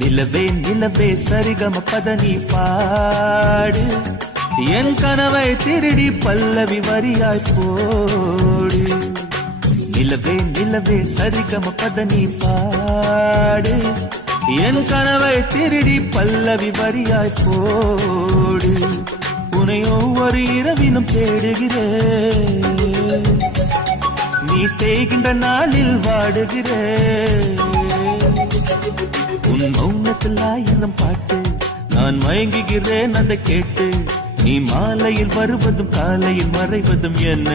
நிலவே நிலவே சரிகம பதனி பாடு என் கனவை திருடி பல்லவி வரியாய் போடு. நிலவே நிலவே சரிகம பதனி பாடு என் கனவை திருடி பல்லவி வரியாய் போடு. உன்னை ஒவ்வொரு இரவினும் தேடுகிறேன், நீ தேய்கின்ற நாளில் வாடுகிறேன். உன் மௌனத்தில் ஆயிரம் பாட்டு நான் மயங்குகிறேன் அதை கேட்டு. நீ மாலையில் வருவதும் காலையில் மறைவதும் என்ன